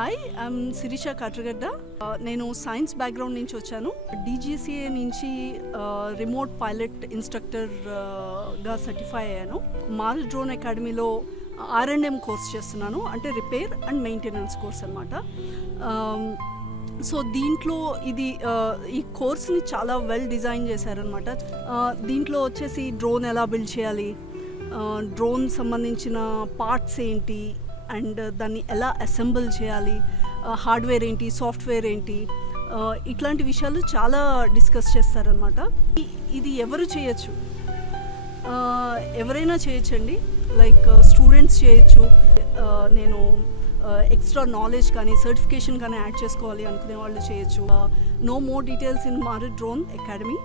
Hi, I'm Sirisha Katragadda. నేను science background నుంచి వచ్చాను. DGCA నుంచి రిమోట్ పైలట్ ఇన్స్ట్రక్టర్గా సర్టిఫై అయ్యాను. మారుత్ డ్రోన్ అకాడమీలో R&M కోర్స్ చేస్తున్నాను, అంటే రిపేర్ అండ్ మెయింటెనెన్స్ కోర్స్ అనమాట. సో దీంట్లో ఈ కోర్స్ని చాలా వెల్ డిజైన్ చేశారనమాట. దీంట్లో వచ్చేసి డ్రోన్ ఎలా బిల్డ్ చేయాలి, డ్రోన్ సంబంధించిన పార్ట్స్ ఏంటి, అండ్ దాన్ని ఎలా అసెంబుల్ చేయాలి, హార్డ్వేర్ ఏంటి, సాఫ్ట్వేర్ ఏంటి, ఇట్లాంటి విషయాలు చాలా డిస్కస్ చేస్తారనమాట. ఇది ఎవరు చేయొచ్చు, ఎవరైనా చేయొచ్చండి. లైక్ స్టూడెంట్స్ చేయొచ్చు. నేను ఎక్స్ట్రా నాలెడ్జ్ కానీ సర్టిఫికేషన్ కానీ యాడ్ చేసుకోవాలి అనుకునే వాళ్ళు చేయొచ్చు. No more details in Marut drone academy.